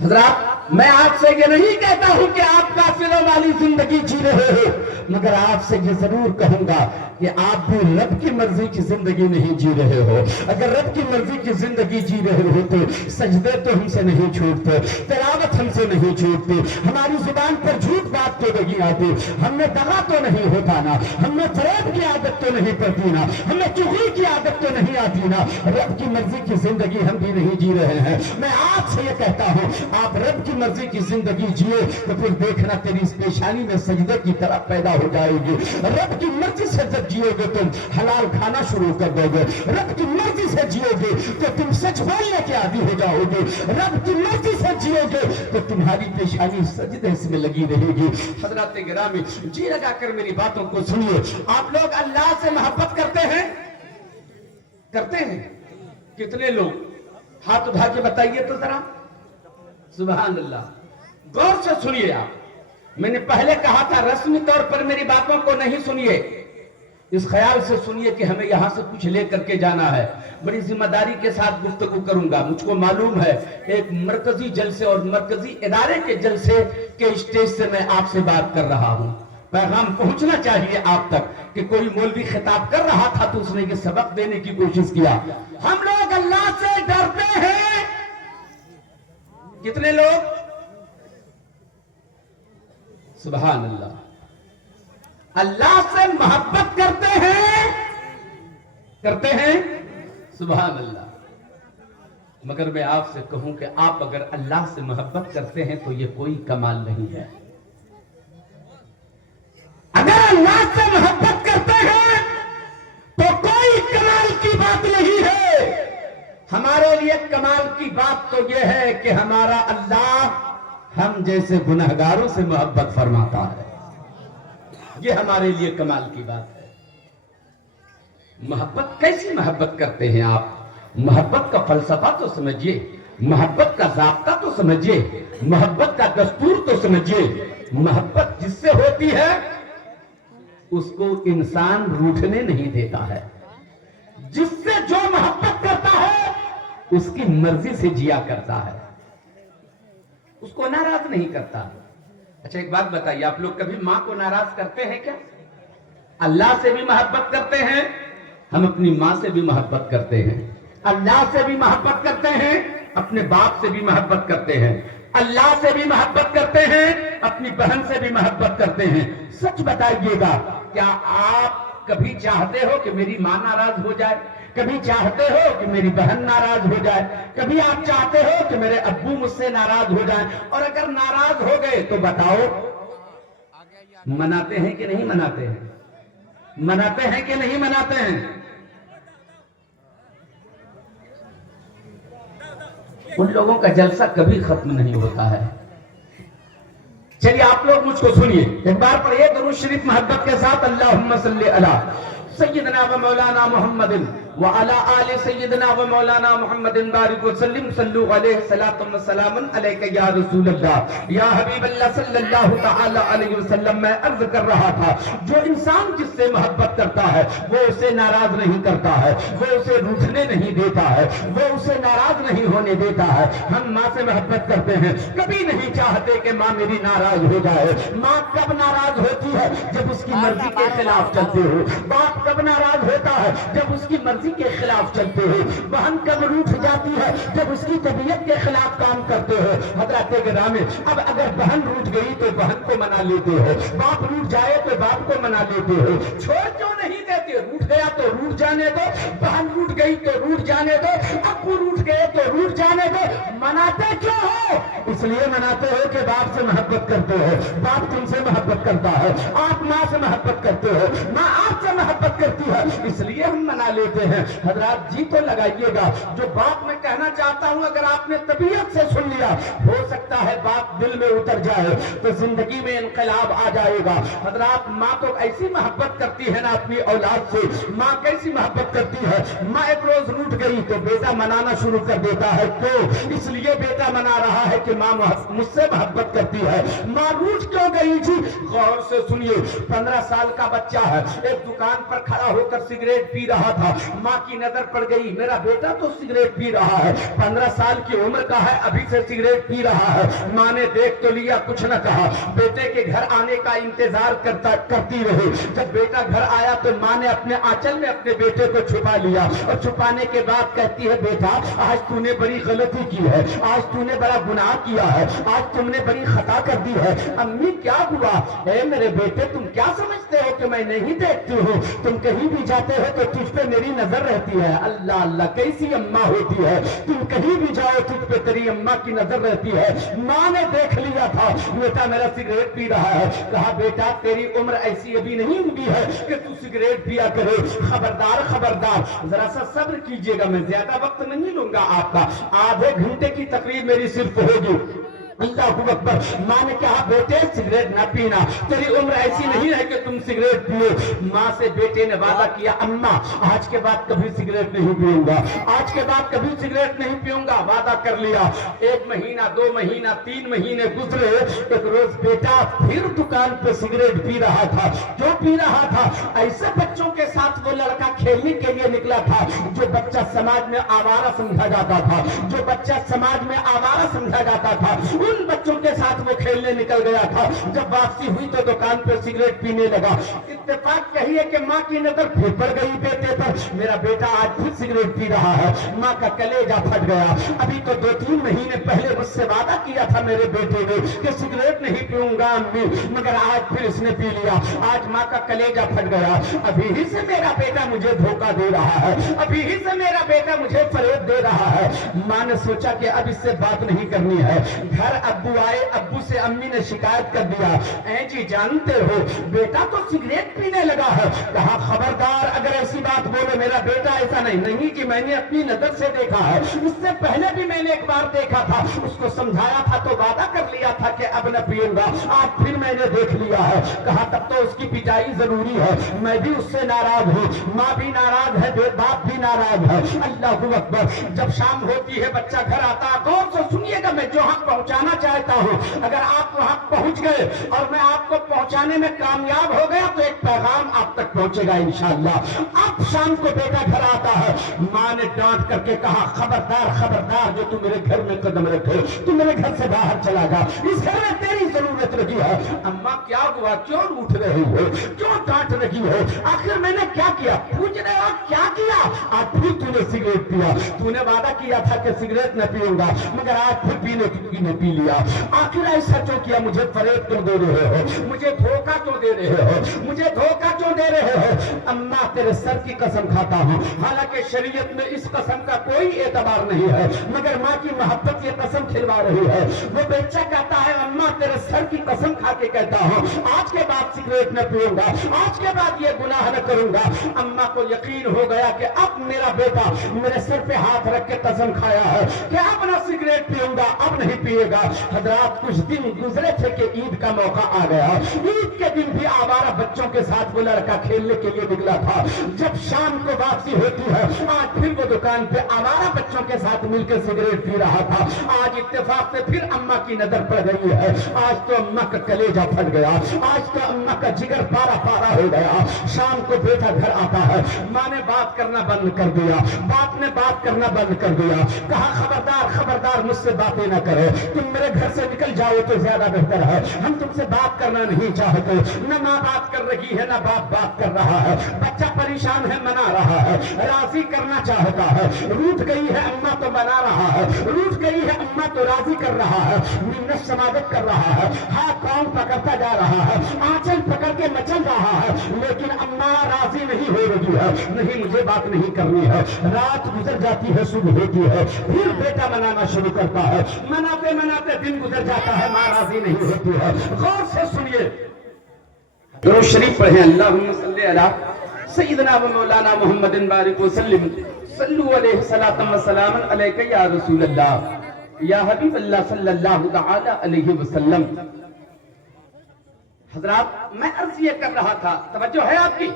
حضرات میں آپ سے یہ نہیں کہتا ہوں کہ آپ کافروں والی زندگی جی رہے ہو, مگر آپ سے یہ ضرور کہوں گا کہ آپ بھی رب کی مرضی کی زندگی نہیں جی رہے ہو. اگر رب کی مرضی کی زندگی جی رہے ہو تو سجدے تو ہم سے نہیں چھوٹتے, تلاوت ہم سے نہیں چھوٹتی, ہماری زبان پر جھوٹ بات تو نہیں آتی, ہم میں دغا تو نہیں ہوتا نا, ہم میں فریب کی عادت تو نہیں پڑتی نا, ہمیں چغلی کی عادت تو نہیں آتی نا. رب کی مرضی کی زندگی ہم بھی نہیں جی رہے ہیں. میں آپ سے یہ کہتا ہوں, آپ رب کی مرضی کی زندگی جیو تو پھر دیکھنا تیری اس پیشانی میں سجدے کی طرف پیدا ہو جائے گی. رب کی مرضی سے جب جیو گے تم حلال کھانا شروع کر دو گے, رب کی مرضی سے جیو گے تو تم سچ بولنے کے عادی ہو جاؤ گے, رب کی مرضی سے جیو گے تو تمہاری پیشانی سجدے میں لگی رہے گی. حضرات گرامی جی لگا کر میری باتوں کو سنیے. آپ لوگ اللہ سے محبت کرتے ہیں؟ کرتے ہیں؟ کتنے لوگ ہاتھ اٹھا کے بتائیے تو ذرا. سبحان اللہ. غور سے سنیے. آپ میں نے پہلے کہا تھا رسمی طور پر میری باتوں کو نہیں سنیے, اس خیال سے سنیے کہ ہمیں یہاں سے کچھ لے کر کے جانا ہے. بڑی ذمہ داری کے ساتھ گفتگو کروں گا. مجھ کو معلوم ہے ایک مرکزی جلسے اور مرکزی ادارے کے جلسے کے اسٹیج سے میں آپ سے بات کر رہا ہوں. پیغام پہنچنا چاہیے آپ تک کہ کوئی مولوی خطاب کر رہا تھا تو اس نے یہ سبق دینے کی کوشش کیا. ہم لوگ اللہ سے ڈرتے ہیں. کتنے لوگ؟ سبحان اللہ. اللہ سے محبت کرتے ہیں, کرتے ہیں. سبحان اللہ. مگر میں آپ سے کہوں کہ آپ اگر اللہ سے محبت کرتے ہیں تو یہ کوئی کمال نہیں ہے. اگر اللہ سے محبت کرتے ہیں تو کوئی کمال کی بات نہیں ہے. ہمارے لیے کمال کی بات تو یہ ہے کہ ہمارا اللہ ہم جیسے گنہگاروں سے محبت فرماتا ہے. یہ ہمارے لیے کمال کی بات ہے. मोहब्बत कैसी मोहब्बत करते हैं आप? मोहब्बत का फलसफा तो समझिए, मोहब्बत का ज़ाब्ता तो समझिए, मोहब्बत का दस्तूर तो समझिए। मोहब्बत जिससे होती है उसको इंसान रूठने नहीं देता है। जिससे जो मोहब्बत करता है उसकी मर्जी से जिया करता है, उसको नाराज नहीं करता। अच्छा एक बात बताइए, आप लोग कभी मां को नाराज करते हैं क्या? अल्लाह से भी मोहब्बत करते हैं, हम अपनी मां से भी मोहब्बत करते हैं, अल्लाह से भी मोहब्बत करते हैं, अपने बाप से भी मोहब्बत करते हैं, अल्लाह से भी मोहब्बत करते हैं, अपनी बहन से भी मोहब्बत करते हैं। सच बताइएगा, क्या आप कभी चाहते हो कि मेरी मां नाराज हो जाए? कभी चाहते हो कि मेरी बहन नाराज हो जाए? कभी आप चाहते हो कि मेरे अब्बू मुझसे नाराज हो जाए? और अगर नाराज हो गए तो बताओ, मनाते हैं कि नहीं मनाते हैं? मनाते हैं कि नहीं मनाते हैं? उन लोगों का जलसा कभी खत्म नहीं होता है। चलिए आप लोग मुझको सुनिए, एक बार पढ़िए दुरूद शरीफ मोहब्बत के साथ, अल्लाहुम्मा सल्ली अला सय्यदना व मौलाना मुहम्मदिन व अला आले सय्यदना व मौलाना मुहम्मदिन बारिक व सल्लिम सल्लु अलैहि सलातुम व सलामुन अलैका या रसूल अल्लाह या हबीब अल्लाह सल्लल्लाहु तआला अलैहि वसल्लम। मैं अर्ज कर रहा था, जो इंसान जिससे मोहब्बत करता है वो उसे नाराज नहीं करता है, वो उसे रूठने नहीं देता है, वो उसे नाराज नहीं होने देता है। हम माँ से मोहब्बत करते हैं, कभी नहीं चाहते कि माँ मेरी नाराज हो जाए। माँ कब नाराज होती है? जब उसकी मर्जी के खिलाफ चलते हो। बाप कब नाराज होता है? जब उसकी मर्जी के खिलाफ चलते हो। बहन कब रूठ जाती है? जब उसकी तबीयत के खिलाफ काम करते हो। हजरत गिरामी, अब अगर बहन रूठ गई तो बहन को मना लेते हो, बाप रूठ जाए तो बाप को मना लेते हो। छोड़ क्यों नहीं देते? रूठ गया तो रूठ जाने दो, बहन रूठ गई तो रूठ जाने दो, अब्बू रूठ गए तो रूठ जाने दो। मनाते क्यों हो? इसलिए मनाते हो कि बाप से मोहब्बत करते हो, बाप तुमसे मोहब्बत करता है, आप माँ से मोहब्बत करते हो, माँ आपसे मोहब्बत करती है, इसलिए हम मना लेते हैं। हजरात जी तो लगाइएगा, जो बात मैं कहना चाहता हूं अगर आपने तबीयत से सुन लिया, हो सकता है बात दिल में उतर जाए तो जिंदगी में इनकलाब आ जाएगा। हजरात माँ तो ऐसी मोहब्बत करती है ना अपनी औलाद से, माँ कैसी मोहब्बत करती है। माँ एक रोज रूठ गई तो बेटा मनाना शुरू कर देता है। क्यों? इसलिए बेटा मना रहा है कि माँ मुझसे मोहब्बत करती है। माँ रूठ क्यों गई थी? गौर से सुनिए, 15 साल का बच्चा है, एक दुकान पर खड़ा होकर सिगरेट पी रहा था। माँ की नजर पड़ गई, मेरा बेटा तो सिगरेट पी रहा है, 15 साल की उम्र का है, अभी से सिगरेट पी रहा है। माँ ने देख तो लिया, कुछ न कहा, बेटे के घर आने का इंतजार करती रही। जब बेटा घर आया तो माँ ने अपने आंचल में अपने बेटे को छुपा लिया और छुपाने के बाद कहती है, बेटा आज तूने बड़ी गलती की है, आज तूने बड़ा गुनाह किया है, आज तुमने बड़ी खता कर दी है। अम्मी क्या हुआ? ए मेरे बेटे, तुम क्या समझते हो कि मैं नहीं देखती हूँ? तुम कहीं भी जाते हो तो तुझ पे मेरी नजर रहती है। अल्लाह अल्लाह, कैसी अम्मा होती है, तुम कहीं भी जाओ तुझ पे तेरी अम्मा की नजर रहती है। माँ ने देख लिया था बेटा मेरा सिगरेट पी रहा है, कहा बेटा तेरी उम्र ऐसी अभी नहीं हुई है कि तू सिगरेट पिया करे, खबरदार खबरदार, जरा सा सब्र कीजिएगा, मैं ज्यादा वक्त नहीं लूंगा आपका, आधे घंटे की तकरीर मेरी सिर्फ होगी। अल्लाह अकबर। माँ ने कहा बेटे सिगरेट ना पीना, तेरी उम्र ऐसी नहीं है कि तुम सिगरेट पियो। माँ से बेटे ने वादा किया, अम्मा आज के बाद कभी सिगरेट नहीं पीऊंगा, आज के बाद कभी सिगरेट नहीं पीऊंगा, वादा कर लिया। 1 महीना 2 महीना 3 महीने गुजरे, एक रोज बेटा फिर दुकान पे सिगरेट पी रहा था। क्यों पी रहा था? ऐसे बच्चों के साथ वो लड़का खेलने के लिए निकला था जो बच्चा समाज में आवारा समझा जाता था, जो बच्चा समाज में आवारा समझा जाता था, उन बच्चों के साथ वो खेलने निकल गया था। जब वापसी हुई तो दुकान पर सिगरेट पीने लगा। इत्तेफाक कहिए कि माँ की नजर फिर पड़ गई बेटे पर, मेरा बेटा आज फिर सिगरेट पी रहा है। माँ का कलेजा फट गया। अभी तो 2-3 महीने पहले मुझसे वादा किया था मेरे बेटे ने कि सिगरेट नहीं पीऊंगा अम्मी, मगर आज फिर इसने पी लिया। आज माँ का कलेजा फट गया। अभी ही से मेरा बेटा मुझे धोखा दे रहा है, अभी ही से मेरा बेटा मुझे फरेब दे रहा है। माँ ने सोचा कि अब इससे बात नहीं करनी है। घर अब्बू आए, अब्बू से अम्मी ने शिकायत कर दिया, ऐ जी जानते हो बेटा तो सिगरेट पीने लगा है। कहा खबरदार अगर ऐसी बात बोले मेरा बेटा ऐसा नहीं कि मैंने अपनी नजर से देखा है, इससे पहले भी मैंने एक बार देखा था, उसको समझाया था तो वादा कर लिया था कि अब न पीऊंगा, आज फिर मैंने देख लिया है। कहा तब तो उसकी पिटाई जरूरी है, मैं भी उससे नाराज हूँ, माँ भी नाराज है, बाप भी नाराज है। अल्लाहू अकबर। जब शाम होती है, बच्चा घर आता है, गौर से सुनिएगा, मैं जो हक पहुंचाना चाहता हूँ, अगर आप वहां पहुंच गए और मैं आपको पहुंचाने में कामयाब हो गया तो एक पैगाम आप तक पहुंचेगा इंशाअल्लाह। अब शाम को बेटा घर आता है, माँ ने डांट करके कहा, खबरदार खबरदार, जो तू मेरे घर में कदम रखे, तू मेरे घर से बाहर चला जा, इस घर में तेरी जरूरत लगी है। अम्मा क्या हुआ, क्यों उठ रही हो, क्यों डांट रही हो, आखिर मैंने क्या किया? पूछ रहे हो क्या किया? आज फिर तूने सिगरेट पिया, तूने वादा किया था कि सिगरेट न पीऊंगा, मगर आज फिर पीने पी लिया, आखिर ऐसा क्यों किया? मुझे फरेब क्यों दे रहे हो, मुझे धोखा क्यों दे रहे हो, मुझे धोखा क्यों दे रहे हो? अम्मा तेरे सर की कसम खाता हूँ, हालांकि शरीयत में इस कसम का कोई एतबार नहीं है, मगर माँ की मोहब्बत ये कसम खिलवा रही है। वो बच्चा कहता है, अम्मा तेरे सर की कसम खा के कहता हूँ, आज के बाद सिगरेट न पीऊंगा, आज के बाद ये गुनाह न करूंगा। अम्मा को यकीन हो गया कि अब मेरा बेटा मेरे सर पे हाथ रख के कसम खाया है कि अब न सिगरेट पीऊंगा, अब नहीं पिएगा। हजरात, कुछ दिन गुजरे थे कि ईद का मौका आ गया। ईद के दिन भी आवारा बच्चों के साथ वो लड़का खेलने के लिए निकला था। जब शाम को वापसी होती है, आज फिर वो दुकान पे आवारा बच्चों के साथ मिलकर सिगरेट पी रहा था। आज इत्तेफाक से फिर अम्मा की नजर पड़ गई है। आज तो अम्मा का कलेजा फट गया, आज तो अम्मा का जिगर पारा पारा हो गया। शाम को बेटा घर आता है, माँ ने बात करना बंद कर दिया, बाप ने बात करना बंद कर दिया। कहा, खबरदार खबरदार, मुझसे बातें न करो, तुम मेरे घर से निकल जाओ तो ज्यादा बेहतर है, हम तुमसे बात करना नहीं चाहते। न माँ बात कर रही है, न बाप बात कर रहा है। बच्चा परेशान है, मना रहा है, राजी करना चाहता है। रूठ गई है अम्मा तो मना रहा है, रूठ गई है अम्मा तो राजी कर रहा है, मिन्नत समागत कर रहा है, हाथ पांव पकड़ता जा रहा है, आंचल पकड़ के मचल रहा है, लेकिन अम्मा राजी नहीं हो रही है। नहीं, मुझे बात नहीं करनी है। रात गुजर जाती है, सुबह होती है, फिर बेटा मनाना शुरू करता है। मनाते मनाते दिन गुजर जाता है, माँ राजी नहीं होती है। गौर से सुनिए, दुरूद शरीफ पढ़ें, अल्लाहुम्मा सल्ली अला सय्यिदना व मौलाना मुहम्मदिन बारिक व सल्लिम, सल्लु अलैहि सलातम व सलामन अलैका या रसूल अल्लाह या हबीब अल्लाह सल्लल्लाहु तआला अलैहि वसल्लम। हजरात, मैं अर्ज ये कर रहा था, तवज्जो है आपकी?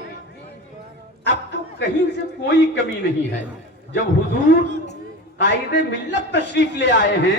अब तो कहीं से कोई कमी नहीं है। जब हुजूर कायदे मिल्लत तशरीफ ले आए हैं,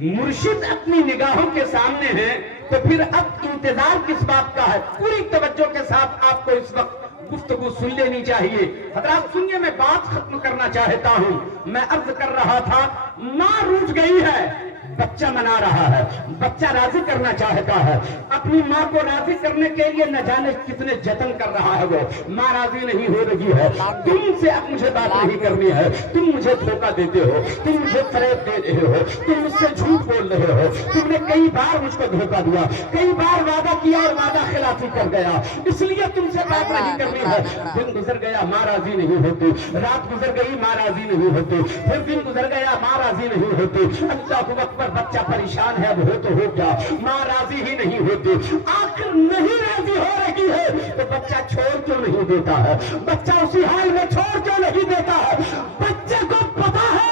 मुर्शिद अपनी निगाहों के सामने हैं, तो फिर अब इंतजार किस बात का है? पूरी तवज्जो के साथ आपको इस वक्त गुफ्तगू सुन लेनी चाहिए। हजरात सुनिए, मैं बात खत्म करना चाहता हूँ। मैं अर्ज कर रहा था, माँ रूठ गई है, बच्चा मना रहा है, बच्चा राजी करना चाहता है, अपनी माँ को राजी करने के लिए न जाने कितने जतन कर रहा है वो, माँ राजी नहीं हो रही है। तुमसे अब मुझे बात नहीं करनी है, तुम मुझे धोखा देते हो, तुम मुझे फरेब दे रहे हो, तुम मुझसे झूठ बोल रहे हो, तुमने कई बार मुझको धोखा दिया, कई बार वादा किया और वादा खिलाफी कर गया, इसलिए तुमसे बात नहीं करनी है। दिन गुजर गया, माँ राजी नहीं होती, रात गुजर गई, माँ राजी नहीं होती, फिर दिन गुजर गया, माँ राजी नहीं होती। अल्लाहू अकबर, बच्चा परेशान है, अब हो तो हो क्या, माँ राजी ही नहीं होती। आखिर नहीं राजी हो रही है तो बच्चा छोड़ क्यों नहीं देता है? बच्चा उसी हाल में छोड़ क्यों नहीं देता है? बच्चे को पता है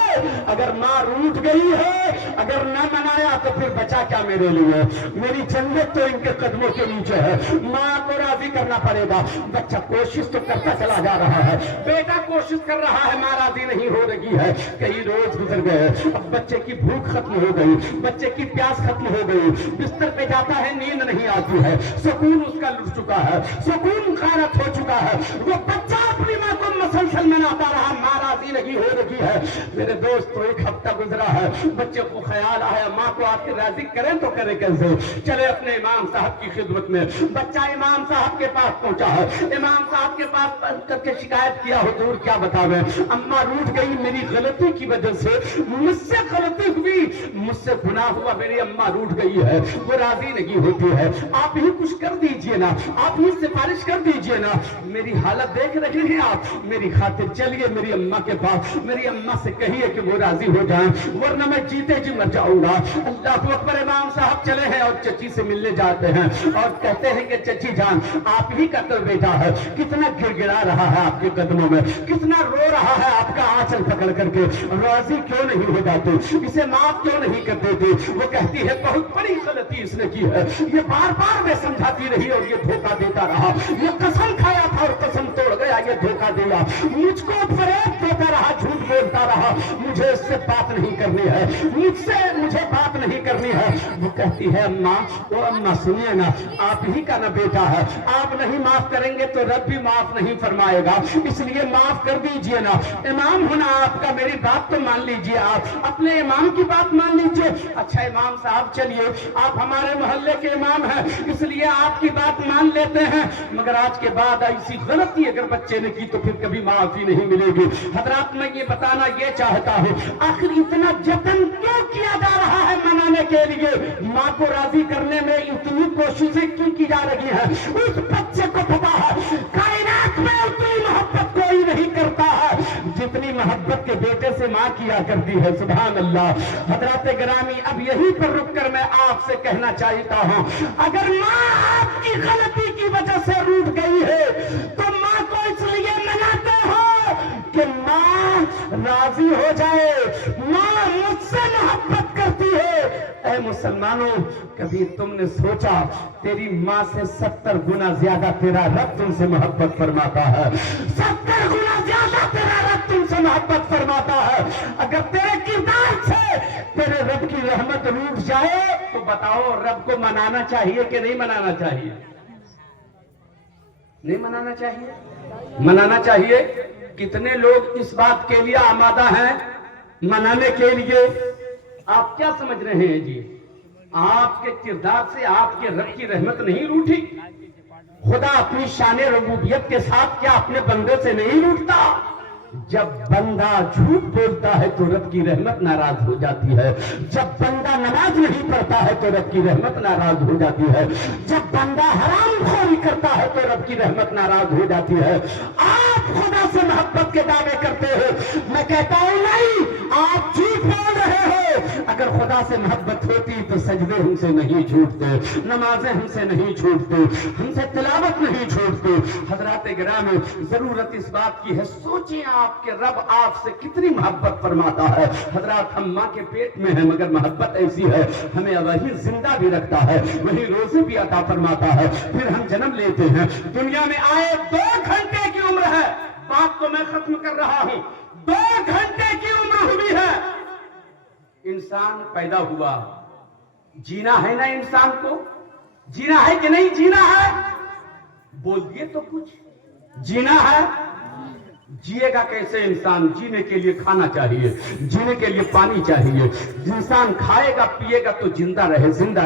अगर माँ रूठ गई है, अगर न मनाया तो फिर बचा क्या मेरे लिए? मेरी जन्नत तो इनके कदमों के नीचे है। माँ को राजी करना पड़ेगा। बच्चा कोशिश तो करता चला जा रहा है, बेटा कोशिश कर रहा है, माँ राजी नहीं हो रही है। कई रोज गुजर गए, अब बच्चे की भूख खत्म हो गई, बच्चे की प्यास खत्म हो गई, बिस्तर पे जाता है, नींद नहीं आती है, सुकून उसका लुट चुका है, सुकून खारत हो चुका है। वो बच्चा अपनी माँ को मसलसल मनाता रहा, माँ राजी नहीं हो रही है। मेरे दोस्त, तो एक हफ्ता गुजरा है, बच्चे को ख्याल आया माँ को आके राजी करें तो करें कैसे? चले अपने इमाम साहब की खिदमत में। बच्चा इमाम साहब के पास पहुंचा है, इमाम साहब के पास करके शिकायत किया, हुजूर क्या बतावे, अम्मा रूठ गई, मेरी गलती की वजह से, मुझसे गलती हुई, मुझसे गुनाह हुआ, मेरी अम्मा रूठ गई है, वो राजी नहीं होती है, आप ही कुछ कर दीजिए ना, आप ही सिफारिश कर दीजिए ना। मेरी हालत देख रहे हैं आप, मेरी खातिर चलिए मेरी अम्मा के पास, मेरी अम्मा से कहिए कि वो राजी हो जाएं, वरना मैं जीते जी मर जाऊंगा। अल्लाह अकबर। इमाम साहब चले हैं और चची से मिलने जाते हैं और कहते हैं कि चची जान, आप ही का तो बेटा है, कितना गिड़गिड़ा रहा है आपके कदमों में, कितना रो रहा है आपका आंचल पकड़ करके, राजी क्यों नहीं हो जाते, इसे माफ क्यों नहीं कर देते? वो कहती है बहुत बड़ी गलती इसने की है, ये बार बार मैं समझाती रही और ये धोखा देता रहा, ये कसम खाया था और कसम तोड़ गया, ये धोखा दिया, मुझको फरेब देता रहा, झूठ बोलता रहा, मुझे इससे बात नहीं करनी है, मुझे बात नहीं करनी है। वो कहती है अम्मा, वो अम्मा सुनिए ना, आप ही का ना बेटा है, आप नहीं माफ करेंगे तो रब भी माफ नहीं फरमाएगा, इसलिए माफ कर दीजिए ना। इमाम होना आपका, मेरी बात तो मान लीजिए, आप अपने इमाम की बात मान लीजिए। अच्छा इमाम साहब चलिए, आप हमारे मोहल्ले के इमाम हैं, इसलिए आपकी बात मान लेते हैं, मगर आज के बाद ऐसी गलती अगर बच्चे ने की तो फिर कभी माफी नहीं मिलेगी। हजरात मैं ये बताना ये चाहता हूँ, आखिर इतना जतन क्यों किया जा रहा है मनाने के लिए, माँ को राजी करने में इतनी कोशिशें क्यों की जा रही है? उस बच्चे को पता है कायनात में उतनी मोहब्बत कोई नहीं करता है जितनी मोहब्बत के बेटे से माँ किया करती है। सुभान अल्लाह। हजरत गिरामी, अब यहीं पर रुककर मैं आपसे कहना चाहता हूँ, अगर माँ आपकी गलती की वजह से रूठ गई है तो माँ को इसलिए मनाते हो कि माँ राजी हो जाए, माँ मुझसे मोहब्बत करती है। ऐ मुसलमानों, कभी तुमने सोचा तेरी माँ से 70 गुना ज्यादा तेरा रब तुमसे मोहब्बत फरमाता है, 70 गुना ज्यादा तेरा रब तुमसे मोहब्बत फरमाता है। अगर तेरे किरदार से तेरे रब की रहमत रूठ जाए तो बताओ रब को मनाना चाहिए कि नहीं मनाना चाहिए? नहीं मनाना चाहिए? मनाना चाहिए। कितने लोग इस बात के लिए आमादा हैं मनाने के लिए? आप क्या समझ रहे हैं जी? आपके किरदार से आपके रब की रहमत नहीं रूठी? खुदा अपनी शान रबूबियत के साथ क्या अपने बंदे से नहीं रूठता? जब बंदा झूठ बोलता है तो रब की रहमत नाराज हो जाती है, जब बंदा नमाज नहीं पढ़ता है तो रब की रहमत नाराज हो जाती है, जब बंदा हरामखोरी करता है तो रब की रहमत नाराज हो जाती है। आप खुदा से मोहब्बत के दावे करते हो, मैं कहता हूं नहीं, आप झूठ बोल रहे हो। अगर खुदा से मोहब्बत होती तो सजदे हमसे नहीं छूटते, नमाजें हमसे नहीं छूटती, हमसे तिलावत नहीं छूटती। हजरात गिरामी, जरूरत इस बात की है, सोचिए आपके रब आपसे कितनी मोहब्बत फरमाता है। हजरात हम माँ के पेट में है मगर मोहब्बत ऐसी है, हमें वही जिंदा भी रखता है, वही रोजे भी अता फरमाता है। फिर हम जन्म लेते हैं, दुनिया में आए 2 घंटे की उम्र है, बात को मैं खत्म कर रहा हूं, 2 घंटे की उम्र हुई है, इंसान पैदा हुआ। जीना है ना इंसान को? जीना है कि नहीं जीना है? बोलिए तो कुछ। जीना है? जिएगा कैसे इंसान? जीने के लिए खाना चाहिए, जीने के लिए पानी चाहिए। इंसान खाएगा पिएगा तो जिंदा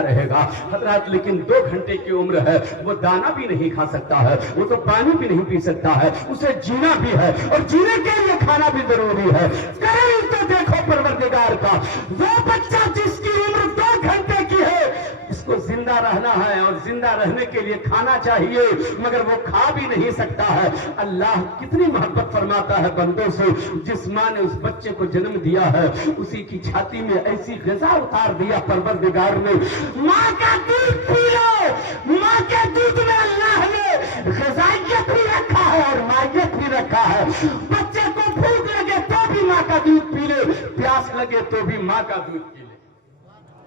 रहेगा। हजरात लेकिन 2 घंटे की उम्र है, वो दाना भी नहीं खा सकता है, वो तो पानी भी नहीं पी सकता है, उसे जीना भी है और जीने के लिए खाना भी जरूरी है। करें तो देखो परवरदिगार का, वो बच्चा जिसकी उम्र 2 घंटे की है, इसको जिंदा रहना है और जिंदा रहने के लिए खाना चाहिए, मगर वो खा भी नहीं सकता है। अल्लाह कितनी मोहब्बत फरमाता है बंदों से। जिस माँ ने उस बच्चे को जन्म दिया है उसी की छाती में ऐसी ग़िज़ा उतार दिया परवरदिगार ने, माँ का दूध पी लो। माँ के दूध में अल्लाह ने ग़िज़ाइयत भी रखा है और माइयत भी रखा है। बच्चे को भूख लगे तो भी माँ का दूध पी ले, प्यास लगे तो भी माँ का दूध पी ले।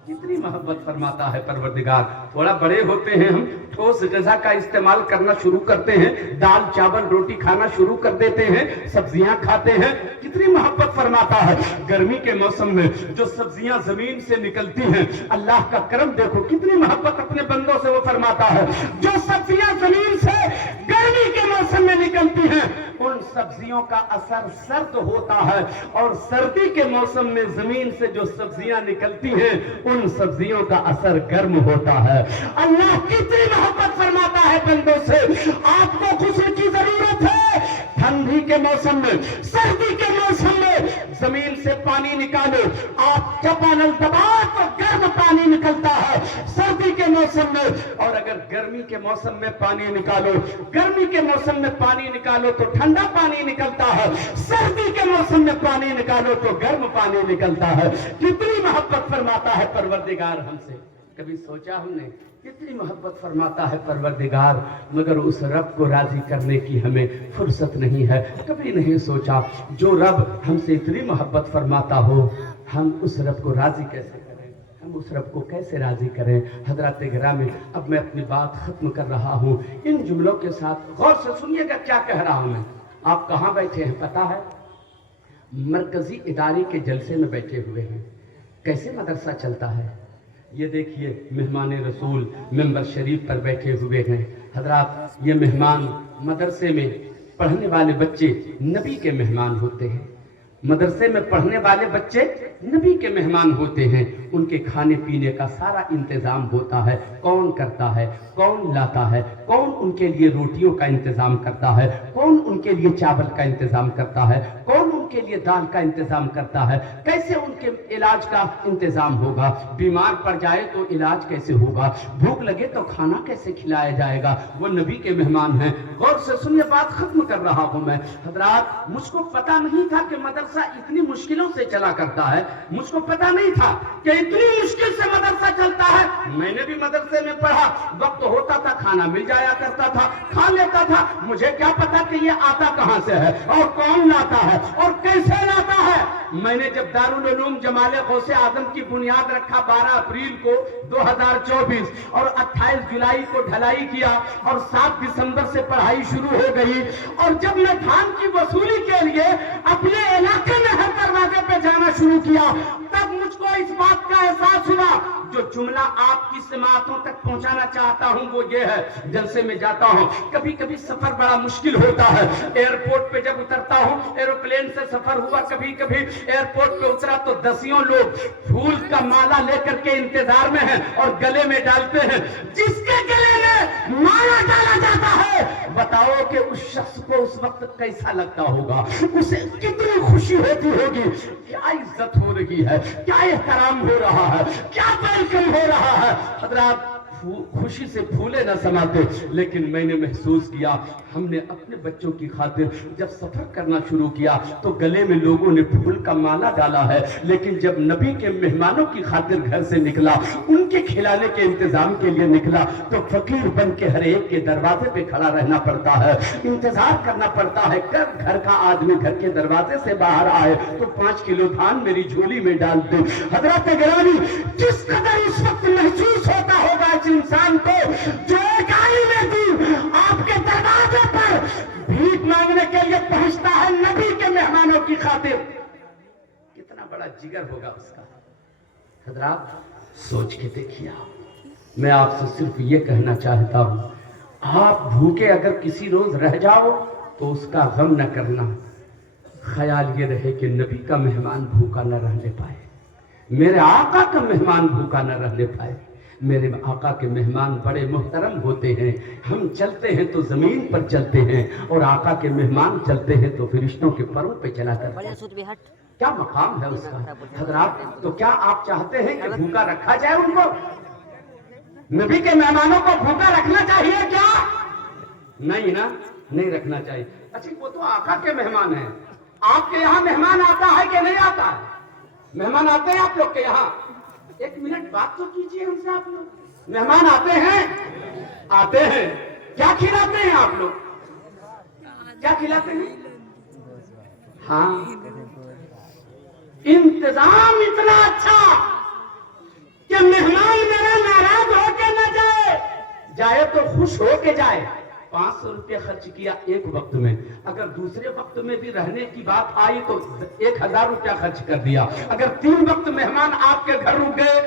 कितनी मोहब्बत फरमाता है परवरदिगार। थोड़ा बड़े होते हैं हम, ठोस ग़िज़ा का इस्तेमाल करना शुरू करते हैं, दाल चावल रोटी खाना शुरू कर देते हैं, सब्जियां खाते हैं। कितनी मोहब्बत फरमाता है। गर्मी के मौसम में जो सब्जियां जमीन से निकलती हैं, अल्लाह का करम देखो, कितनी मोहब्बत अपने बंदों से वो फरमाता है। जो सब्जियां जमीन से गर्मी के मौसम में निकलती हैं, उन सब्जियों का असर सर्द होता है और सर्दी के मौसम में जमीन से जो सब्जियां निकलती हैं, उन सब्जियों का असर गर्म होता है। अल्लाह कितनी मोहब्बत फरमाता है बंदों से। आपको गुस्ल की जरूरत है, ठंडी के मौसम में, सर्दी के मौसम में जमीन से पानी निकालो, आप चपानल दबाओ तो गर्म पानी निकलता है सर्दी के मौसम में। और अगर गर्मी के मौसम में पानी निकालो, गर्मी के मौसम में पानी निकालो तो ठंडा पानी निकलता है, सर्दी के मौसम में पानी निकालो तो गर्म पानी निकलता है। कितनी मोहब्बत फरमाता है परवरदिगार हमसे। कभी सोचा हमने कितनी मोहब्बत फरमाता है परवरदिगार, मगर उस रब को राजी करने की हमें फुर्सत नहीं है। कभी नहीं सोचा जो रब हमसे इतनी मोहब्बत फरमाता हो, हम उस रब को राजी कैसे करें, हम उस रब को कैसे राजी करें। हजरत गिरामी, अब मैं अपनी बात खत्म कर रहा हूँ। इन जुमलों के साथ गौर से सुनिएगा क्या कह रहा हूँ मैं। आप कहाँ बैठे हैं पता है? मरकजी इदारे के जलसे में बैठे हुए हैं। कैसे मदरसा चलता है ये देखिए, मेहमान रसूल मेंबर शरीफ पर बैठे हुए हैं। हजरात, ये मेहमान मदरसे में पढ़ने वाले बच्चे नबी के मेहमान होते हैं। मदरसे में पढ़ने वाले बच्चे नबी के मेहमान होते हैं। उनके खाने पीने का सारा इंतजाम होता है। कौन करता है, कौन लाता है, कौन उनके लिए रोटियों का इंतजाम करता है, कौन उनके लिए चावल का इंतजाम करता है, कौन उनके लिए दाल का इंतजाम करता है, कैसे उनके इलाज का इंतजाम होगा, बीमार पड़ जाए तो इलाज कैसे होगा, भूख लगे तो खाना कैसे खिलाया जाएगा। वो नबी के मेहमान हैं। गौर से सुनिए, बात खत्म कर रहा हूं मैं। हजरात, मुझको पता नहीं था कि मदरसा इतनी मुश्किलों से चला करता है। मुझको पता नहीं था कि इतनी मुश्किल से मदरसा चलता है। मैंने भी मदरसे में पढ़ा, वक्त होता था खाना मिल जाया करता था, खा लेता था। मुझे क्या पता कि ये आता कहां से है और कौन लाता है और कैसे लाता है। मैंने जब दारुल उलूम जमाले गौसे आजम की बुनियाद रखा 12 अप्रैल को 2024 और 28 जुलाई को ढलाई किया और 7 दिसंबर से पढ़ाई शुरू हो गई। और जब मैं धान की वसूली के लिए अपने इलाके में हर दरवाजे पे जाना शुरू किया, तब मुझको इस बात का एहसास हुआ। जो जुमला आपकी समातों तक पहुंचाना चाहता हूं वो ये है। जलसे में जाता हूं, कभी कभी सफर बड़ा मुश्किल होता है। एयरपोर्ट पे जब उतरता हूं, एरोप्लेन से सफर हुआ, कभी कभी एयरपोर्ट पे उतरा तो दसियों लोग फूल का माला लेकर के इंतजार में हैं और गले में डालते हैं। जिसके गले में माला डाला जाता है, बताओ कि उस शख्स को उस वक्त कैसा लगता होगा, उसे कितनी खुशी होती होगी। क्या इज्जत हो रही है, क्या एहतराम हो रहा है, क्या वेलकम हो रहा है। हजरात, खुशी से फूले न समाते, लेकिन मैंने महसूस किया हमने अपने बच्चों की खातिर जब सफर करना शुरू किया तो गले में लोगों ने फूल का माला डाला है, लेकिन जब नबी के मेहमानों की खातिर घर से निकला, उनके खिलाने के इंतजाम के लिए निकला, तो फकीर बन के हर एक के दरवाजे पे खड़ा रहना पड़ता है, इंतजार करना पड़ता है। कब घर का आदमी घर के दरवाजे से बाहर आए तो 5 किलो धान मेरी झोली में डाल दे। हजरत गिरामी, किस कदर इस वक्त महसूस होता होगा इस इंसान को जो एक आलिम दीन आपके दरवाजे पर भीख मांगने के लिए पहुंचता है नबी के मेहमानों की खातिर। कितना बड़ा जिगर होगा उसका। हजरात, सोच के देखिए। मैं आपसे सिर्फ ये कहना चाहता हूं, आप भूखे अगर किसी रोज रह जाओ तो उसका गम न करना। ख्याल ये रहे कि नबी का मेहमान भूखा न रहने पाए, मेरे आका का मेहमान भूखा न रहने पाए। मेरे आका के मेहमान बड़े मुहतरम होते हैं। हम चलते हैं तो जमीन पर चलते हैं और आका के मेहमान चलते हैं तो फरिश्तों के परों पे चला करते हैं। क्या मकाम है उसका। हजरात, तो क्या आप चाहते हैं कि भूखा रखा जाए उनको? नबी के मेहमानों को भूखा रखना चाहिए क्या? नहीं ना, नहीं रखना चाहिए। अच्छा, वो तो आका के मेहमान हैं। आपके यहाँ मेहमान आता है कि नहीं आता है? मेहमान आते हैं आप लोग के यहाँ? एक मिनट बात तो कीजिए हमसे। आप लोग मेहमान आते हैं? आते हैं। क्या खिलाते हैं आप लोग? क्या खिलाते हैं? हाँ, इंतजाम इतना अच्छा कि मेहमान मेरा नाराज होके न जाए, जाए तो खुश होके जाए। 500 रुपये खर्च किया एक वक्त में, अगर दूसरे वक्त में भी रहने की बात आई तो 1000 रुपया खर्च कर दिया। अगर 3 वक्त मेहमान आपके घर रुक गए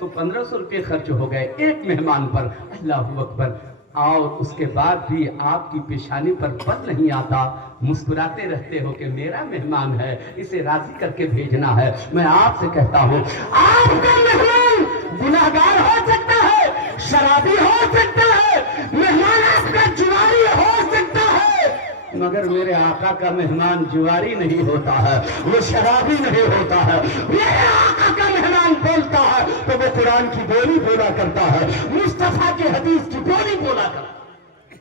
तो 1500 रुपये खर्च हो गए एक मेहमान पर। अल्लाहू अकबर। और उसके बाद भी आपकी पेशानी पर बल नहीं आता, मुस्कुराते रहते हो कि मेरा मेहमान है, इसे राजी करके भेजना है। मैं आपसे कहता हूँ, आपका मेहमान गुनाहगार हो सकता है, शराबी हो सकता है, मेहमान आपका जुआरी हो सकता है, मगर मेरे आका का मेहमान जुआरी नहीं होता है, वो शराबी नहीं होता है। मेरे आका का मेहमान बोलता है तो वो कुरान की बोली बोला करता है, मुस्तफा की हदीस की बोली बोला करता है।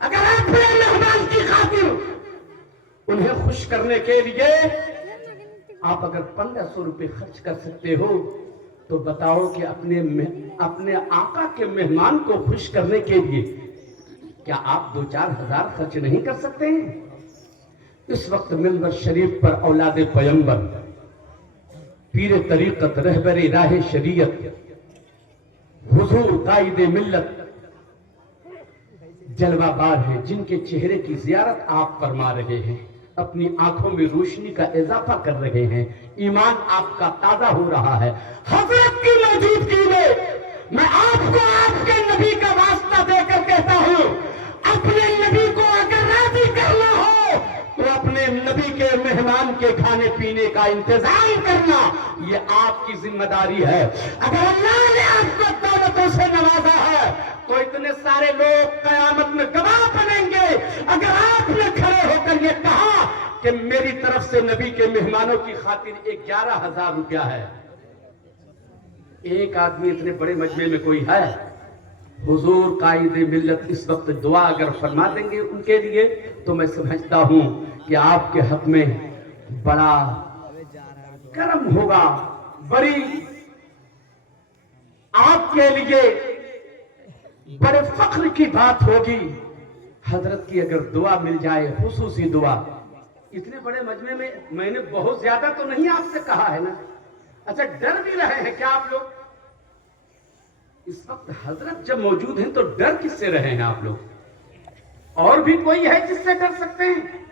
अगर अपने मेहमान की खातिर उन्हें खुश करने के लिए आप अगर 1500 रुपए खर्च कर सकते हो तो बताओ कि अपने आका के मेहमान को खुश करने के लिए क्या आप 2-4 हजार खर्च नहीं कर सकते हैं? इस वक्त मिंबर शरीफ पर औलाद पैगंबर, पीर तरीकत, रहबर राह शरीयत, हुजूर कायदे मिल्लत जलवाबार हैं, जिनके चेहरे की जियारत आप फरमा रहे हैं, अपनी आंखों में रोशनी का इजाफा कर रहे हैं, ईमान आपका ताजा हो रहा है। हजरत की मौजूदगी में मैं आपको आपके नबी का वास्ता देकर कहता हूं, अपने नबी को अगर राजी करना हो तो अपने नबी के मेहमान के खाने पीने का इंतजाम करना ये आपकी जिम्मेदारी है। अगर अल्लाह ने आपको दौलतों से नवाजा है तो इतने सारे लोग कयामत में गवाह बनेंगे। अगर आपने खड़े होकर ये कहा कि मेरी तरफ से नबी के मेहमानों की खातिर 11,000 रुपया है, एक आदमी इतने बड़े मजमे में कोई है, हुजूर कायदे मिल्लत इस वक्त दुआ अगर फरमा देंगे उनके लिए तो मैं समझता हूं कि आपके हक में बड़ा करम होगा, बड़ी आपके लिए बड़े फख्र की बात होगी। हजरत की अगर दुआ मिल जाए, खुसूसी दुआ, इतने बड़े मजमे में मैंने बहुत ज्यादा तो नहीं आपसे कहा है ना। अच्छा, डर भी रहे हैं क्या आप लोग? इस वक्त हजरत जब मौजूद हैं तो डर किससे रहे हैं आप लोग? और भी कोई है जिससे डर सकते हैं?